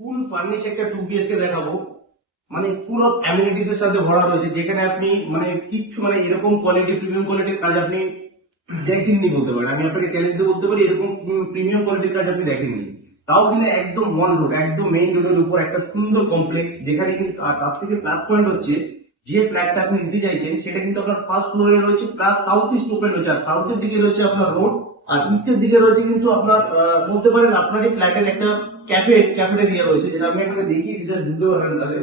ফুল furnish একটা 2 BHK দেখাবো, মানে ফুল অফ অ্যামিনিটিস এর সাথে ভরা রয়েছে, যেখানে আপনি মানে কিচ্ছু মানে এরকম কোয়ালিটি প্রিমিয়াম কোয়ালিটির কাজ আপনি দেখেননি বলতে পারেন। আমি আপনাকে চ্যালেঞ্জ দিয়ে বলতে পারি এরকম প্রিমিয়াম কোয়ালিটির কাজ আপনি দেখেননি। তাও কিন্তু একদম মন রোড, একদম মেইন রোডের উপর একটা সুন্দর কমপ্লেক্স, যেখানে কিন্তু আর তার থেকে প্লাস পয়েন্ট হচ্ছে যে ফ্ল্যাটটা আপনি নিতে চাইছেন সেটা কিন্তু আপনার ফার্স্ট ফ্লোরে রয়েছে, প্লাস সাউথ ইস্ট ওপেন রয়েছে, আর সাউথের দিকে রয়েছে আপনার রোড, আর ইস্টের দিকে রয়েছে কিন্তু আপনার বলতে পারেন আপনার এই ফ্ল্যাটের একটা ক্যাফেটেরিয়া রয়েছে, যেটা আমি আপনাকে দেখিয়ে দিতে বুঝতে পারবেন তাহলে।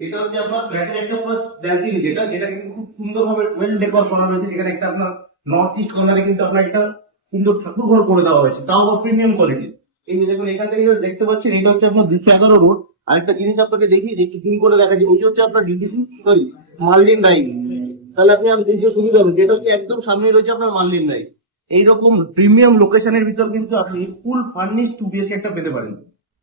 এটা হচ্ছে আপনার ফ্ল্যাটের একটা ফার্স্ট ব্যালকনি, যেটা কিন্তু খুব সুন্দরভাবে ওয়েল ডেকোর করা রয়েছে, যেখানে একটা আপনার নর্থ ইস্ট কর্নারে কিন্তু আপনার একটা সুন্দর ঠাকুর ঘর করে দেওয়া হয়েছে, তাও আবার প্রিমিয়াম কোয়ালিটি। এই যে দেখুন এখান থেকে just দেখতে পাচ্ছেন, এটা হচ্ছে আপনার 211 রোড। আরেকটা জিনিস আপনাকে দেখি যে একটু জুম করে দেখা যায়, ওই যে হচ্ছে আপনার ডিটিসি সরি মার্লিন ড্রাইভ। তাহলে আপনি দেখে সুবিধা হবে, যেটা হচ্ছে একদম সামনে রয়েছে আপনার মার্লিন ড্রাইভ। এইরকম প্রিমিয়াম লোকেশনের ভিতর কিন্তু আপনি ফুল ফার্নিশ 2 BHK একটা পেতে পারেন।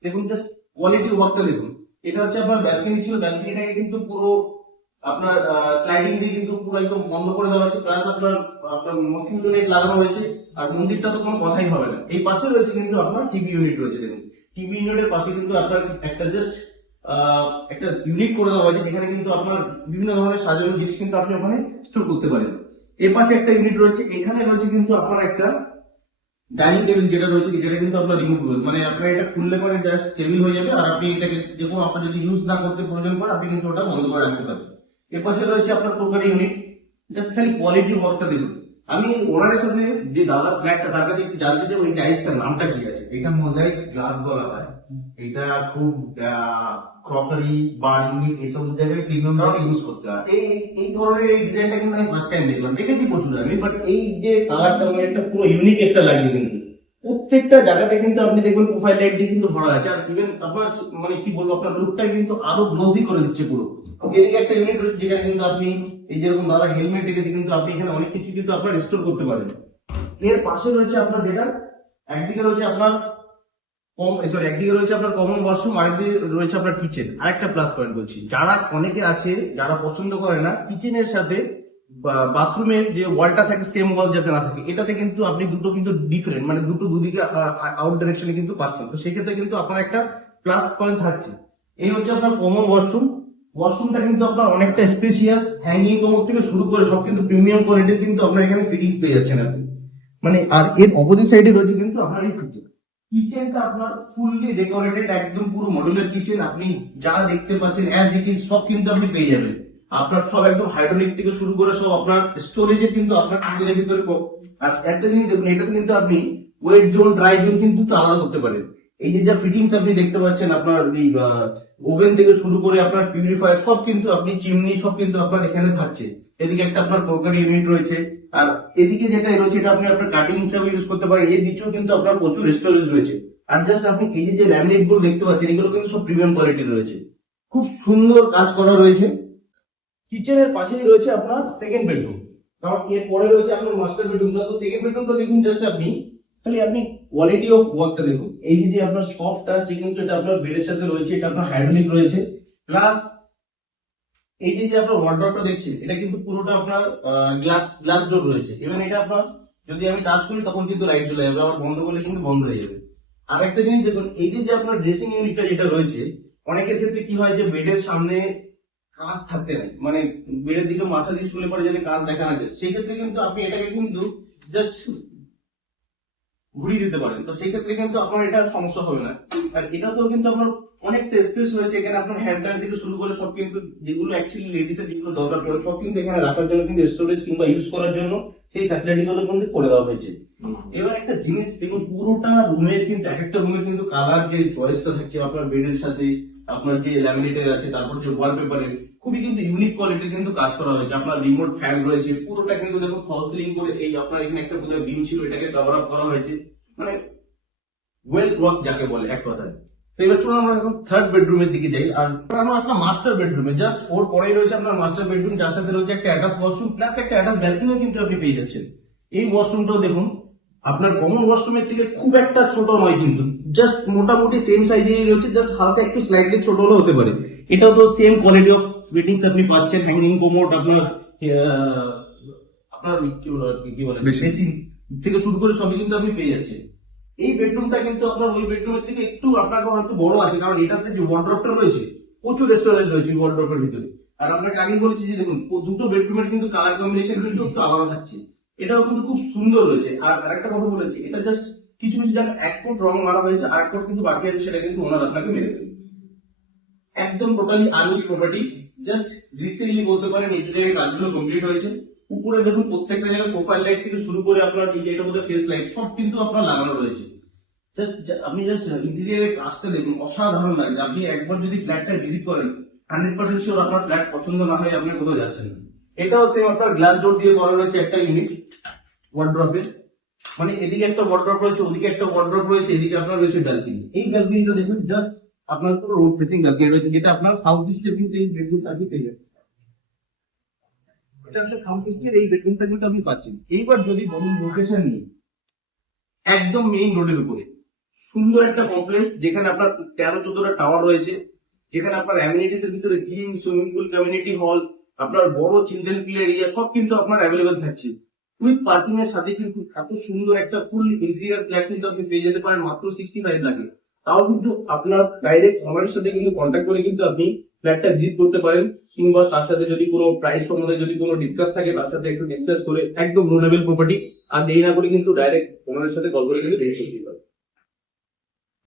দেখুন জাস্ট কোয়ালিটি ওয়ার্কটা দেখুন। এটা হচ্ছে আপনার ব্যালকনি ছিল, ব্যালকনিটাকে কিন্তু পুরো আপনার স্লাইডিং দিয়ে কিন্তু পুরো একদম বন্ধ করে দেওয়া হয়েছে, প্লাস আপনার আপনার মসকিউটো নেট লাগানো হয়েছে। আর মন্দিরটা তো কোনো কথাই হবে না। এই পাশে রয়েছে কিন্তু আপনার টিভি ইউনিট রয়েছে, দেখুন টিভি ইউনিটের পাশে কিন্তু আপনার একটা জাস্ট একটা ইউনিট করে দেওয়া হয়েছে, যেখানে কিন্তু আপনার বিভিন্ন ধরনের সাজানো জিনিস কিন্তু আপনি ওখানে স্টোর করতে পারেন। এর পাশে একটা ইউনিট রয়েছে, এখানে রয়েছে কিন্তু আপনার একটা ডাইনিং টেবিল, যেটা রয়েছে যেটা কিন্তু আপনার রিমুভেবল, মানে আপনার এটা খুললে পরে জাস্ট টেবিল হয়ে যাবে, আর আপনি এটাকে যে কোনো আপনার যদি ইউজ না করতে প্রয়োজন পড়ে আপনি কিন্তু ওটা বন্ধ করে রাখতে পারবেন। এর পাশে রয়েছে আপনার ক্রোকারি ইউনিট। জাস্ট খালি কোয়ালিটি ওয়ার্কটা দেখুন। আমি ওনারের সাথে যে দাদার ফ্ল্যাটটা, তার কাছে একটু জানতে চাই ওই টাইলসটার নামটা কি আছে। এটা মোজাইক গ্লাস বলা হয়। এটা খুব ক্রকারি বার ইউনিট এসব জায়গায় প্রিমিয়াম ভাবে ইউজ করতে হয়। এই এই ধরনের এই ডিজাইনটা কিন্তু আমি ফার্স্ট টাইম দেখলাম, দেখেছি প্রচুর আমি, বাট এই যে কালারটা মানে একটা পুরো ইউনিক একটা লাগছে কিন্তু। প্রত্যেকটা জায়গাতে কিন্তু আপনি দেখবেন প্রোফাইল লাইট দিয়ে কিন্তু ভরা আছে, আর ইভেন আপনার মানে কি বলবো আপনার লুকটা কিন্তু আরো গ্লোজি করে দিচ্ছে পুরো। এদিকে একটা ইউনিট রয়েছে, যেখানে কিন্তু আপনি এই যেরকম দাদা হেলমেট রেখেছে, কিন্তু আপনি এখানে অনেক কিছু কিন্তু আপনার স্টোর করতে পারেন। এর পাশে রয়েছে আপনার যেটা একদিকে রয়েছে আপনার একদিকে রয়েছে আপনার কমন ওয়াশরুম, আরেকদিকে রয়েছে আপনার কিচেন। আরেকটা প্লাস পয়েন্ট বলছি, যারা অনেকে আছে যারা পছন্দ করে না কিচেনের সাথে বাথরুমের যে ওয়ালটা থাকে সেম ওয়াল যাতে না থাকে, এটাতে কিন্তু আপনি দুটো কিন্তু ডিফারেন্ট, মানে দুটো দুদিকে আউট ডাইরেকশনে কিন্তু পাচ্ছেন, তো সেক্ষেত্রে কিন্তু আপনার একটা প্লাস পয়েন্ট থাকছে। এই হচ্ছে আপনার কমন ওয়াশরুম। ওয়াশরুমটা কিন্তু আপনার অনেকটা স্পেশিয়াস, হ্যাঙ্গিং কোমর থেকে শুরু করে সব কিন্তু প্রিমিয়াম কোয়ালিটির কিন্তু আপনার এখানে ফিটিংস পেয়ে যাচ্ছেন আপনি, মানে। আর এর অপোজিট সাইডে রয়েছে কিন্তু আপনার এই কিচেন। কিচেনটা আপনার ফুললি ডেকোরেটেড, একদম পুরো মডুলার কিচেন। আপনি যা দেখতে পাচ্ছেন অ্যাজ ইট ইজ সব কিন্তু আপনি পেয়ে যাবেন। আপনার সব একদম হাইড্রোলিক থেকে শুরু করে সব আপনার স্টোরেজে কিন্তু আপনার কিচেনের ভিতরে আর একটা জিনিস দেখুন, এটাতে কিন্তু আপনি ওয়েট জোন ড্রাই জোন কিন্তু একটু আলাদা করতে পারেন। এই যে যা ফিটিংস আপনি দেখতে পাচ্ছেন, আপনার এই ওভেন থেকে শুরু করে আপনার পিউরিফায়ার সব কিন্তু আপনি চিমনি সব কিন্তু আপনার এখানে থাকছে। এদিকে একটা আপনার ক্রোকারি ইউনিট রয়েছে, আর এদিকে যেটা রয়েছে এটা আপনি আপনার কাটিং হিসাবে ইউজ করতে পারেন। এর নিচেও কিন্তু আপনার প্রচুর স্টোরেজ রয়েছে। আর জাস্ট আপনি এই যে ল্যামিনেট গুলো দেখতে পাচ্ছেন, এগুলো কিন্তু সব প্রিমিয়াম কোয়ালিটির রয়েছে, খুব সুন্দর কাজ করা রয়েছে। কিচেনের পাশেই রয়েছে আপনার সেকেন্ড বেডরুম, কারণ এর পরে রয়েছে আপনার মাস্টার বেডরুম। তো সেকেন্ড বেডরুম তো দেখুন জাস্ট আপনি খালি আপনি কোয়ালিটি অফ ওয়ার্কটা দেখুন। এই যে আপনার সফট টাচ কিন্তু এটা আপনার বেডের সাথে রয়েছে, এটা আপনার হাইড্রোলিক রয়েছে, প্লাস এই যে আপনার ওয়ার্ডরোবটা দেখছেন, এটা কিন্তু পুরোটা আপনার গ্লাস গ্লাস ডোর রয়েছে। ইভেন এটা আপনার যদি আমি টাচ করি তখন কিন্তু লাইট জ্বলে যাবে, আবার বন্ধ করলে কিন্তু বন্ধ হয়ে যাবে। আর একটা জিনিস দেখুন, এই যে আপনার ড্রেসিং ইউনিটটা যেটা রয়েছে, অনেকের ক্ষেত্রে কি হয় যে বেডের সামনে কাঁচ থাকতে নাই, মানে বেডের দিকে মাথা দিয়ে শুলে পরে যাতে কাঁচ দেখা না যায়, সেই ক্ষেত্রে কিন্তু আপনি এটাকে কিন্তু জাস্ট ঘুরিয়ে দিতে পারেন, তো সেই ক্ষেত্রে কিন্তু আপনার এটা সমস্যা হবে না। আর এটাতেও কিন্তু আপনার অনেকটা স্পেস রয়েছে, এখানে আপনার হ্যান্ড ব্যাগ থেকে শুরু করে সব কিন্তু যেগুলো অ্যাকচুয়ালি লেডিস এর যেগুলো দরকার পড়ে সব কিন্তু এখানে রাখার জন্য কিন্তু স্টোরেজ কিংবা ইউজ করার জন্য সেই ফ্যাসিলিটি গুলো কিন্তু করে দেওয়া হয়েছে। এবার একটা জিনিস দেখুন, পুরোটা রুমের কিন্তু এক একটা রুমের কিন্তু কালার যে চয়েসটা থাকছে আপনার বেডের সাথে, আপনার যে ল্যামিনেটের আছে, তারপর যে ওয়ালপেপারের খুবই কিন্তু ইউনিক কোয়ালিটির কিন্তু কাজ করা হয়েছে। আপনার রিমোট ফ্যান রয়েছে, পুরোটা কিন্তু দেখুন ফল সিলিং করে এই আপনার এখানে একটা পুরো বিম ছিল, এটাকে কভার আপ করা হয়েছে, মানে ওয়েল ওয়ার্ক যাকে বলে এক কথায়। তো এবার চলুন আমরা এখন থার্ড বেডরুমের দিকে যাই। আর আমরা আসলাম মাস্টার বেডরুমে, জাস্ট ওর পরেই রয়েছে আপনার মাস্টার বেডরুম, যার সাথে রয়েছে একটা অ্যাটাচ ওয়াশরুম প্লাস একটা অ্যাটাচ ব্যালকনিও কিন্তু আপনি পেয়ে যাচ্ছেন। এই ওয়াশরুমটাও দেখুন আপনার কমন ওয়াশরুমের থেকে খুব একটা ছোট নয়, কিন্তু জাস্ট মোটামুটি সেম সাইজেরই রয়েছে, জাস্ট হালকা একটু স্লাইডলি ছোট হলেও হতে পারে। এটাও তো সেম কোয়ালিটি অফ ফিটিংস আপনি পাচ্ছেন, হ্যাঙ্গিং কোমোড, আপনার আপনার কি বলে বেসিন থেকে শুরু করে সবই কিন্তু আপনি পেয়ে যাচ্ছেন। এই বেডরুমটা কিন্তু আপনার ওই বেডরুমের থেকে একটু আপনাকে হয়তো বড় আছে, কারণ এটাতে যে ওয়ার্ড্রপটা রয়েছে প্রচুর স্টোরেজ রয়েছে ওয়ার্ড্রপের ভিতরে। আর আপনাকে আগে বলেছি যে দেখুন দুটো বেডরুমের কিন্তু কালার কম্বিনেশন কিন্তু একটু আলাদা থাকছে, এটাও কিন্তু খুব সুন্দর রয়েছে। আর আরেকটা কথা বলেছি, এটা জাস্ট কিছু কিছু জায়গায় এক কোট রং মারা হয়েছে, আর এক কোট কিন্তু বাকি আছে, সেটা কিন্তু ওনার আপনাকে মেরে দেবে। একদম টোটালি আনইউজ প্রপার্টি, জাস্ট রিসেন্টলি বলতে পারেন ইন্টেরিয়র কাজগুলো কমপ্লিট হয়েছে। উপরে দেখুন প্রত্যেকটা জায়গায় প্রোফাইল লাইট থেকে শুরু করে আপনার এটার মধ্যে ফেস লাইট সব কিন্তু আপনার লাগানো রয়েছে। আপনি জাস্ট ইন্টেরিয়রের কাজটা দেখুন, অসাধারণ লাগছে। আপনি একবার যদি ফ্ল্যাটটা ভিজিট করেন 100% শিওর আপনার ফ্ল্যাট পছন্দ না হয় আপনি কোথাও যাচ্ছেন না। এটাও সেম আপনার গ্লাস ডোর দিয়ে করা রয়েছে একটা ইউনিট ওয়ার্ড্রপের, মানে এদিকে একটা ওয়ার্ড্রপ রয়েছে, ওদিকে একটা ওয়ার্ড্রপ রয়েছে, এদিকে আপনার রয়েছে ব্যালকনি। এই ব্যালকনিটা দেখুন, জাস্ট আপনার পুরো রোড ফেসিং ব্যালকনি রয়েছে, যেটা আপনার সাউথ ইস্টে কিন্তু এই বেডরুমটা আপনি পেয়ে যাবেন। এটা আপনার সাউথ ইস্টের এই বেডরুমটা কিন্তু আপনি পাচ্ছেন। এইবার যদি বলুন লোকেশন নিয়ে, একদম মেইন রোডের উপরে সুন্দর একটা কমপ্লেক্স, যেখানে আপনার 13-14টা টাওয়ার রয়েছে, যেখানে আপনার অ্যামিনিটিস এর ভিতরে gym, swimming pool, community hall, আপনার বড় চিলড্রেন প্লে এরিয়া সব কিন্তু আপনার অ্যাভেলেবেল থাকছে। উইথ পার্কিং এর সাথে কিন্তু এত সুন্দর একটা ফুল ইন্টেরিয়র ফ্ল্যাট কিন্তু আপনি পেয়ে যেতে পারেন মাত্র 65 লাখে। তাও কিন্তু আপনার ডাইরেক্ট আমাদের সাথে কিন্তু কন্ট্যাক্ট করে কিন্তু আপনি ফ্ল্যাটটা ভিজিট করতে পারেন, কিংবা তার সাথে যদি কোনো প্রাইস সম্বন্ধে যদি কোনো ডিসকাস থাকে তার সাথে একটু ডিসকাস করে একদম রিজনেবল প্রপার্টি। আর দেরি না করে কিন্তু ডাইরেক্ট ওনাদের সাথে কল করে কিন্তু রেডি করতে পারেন।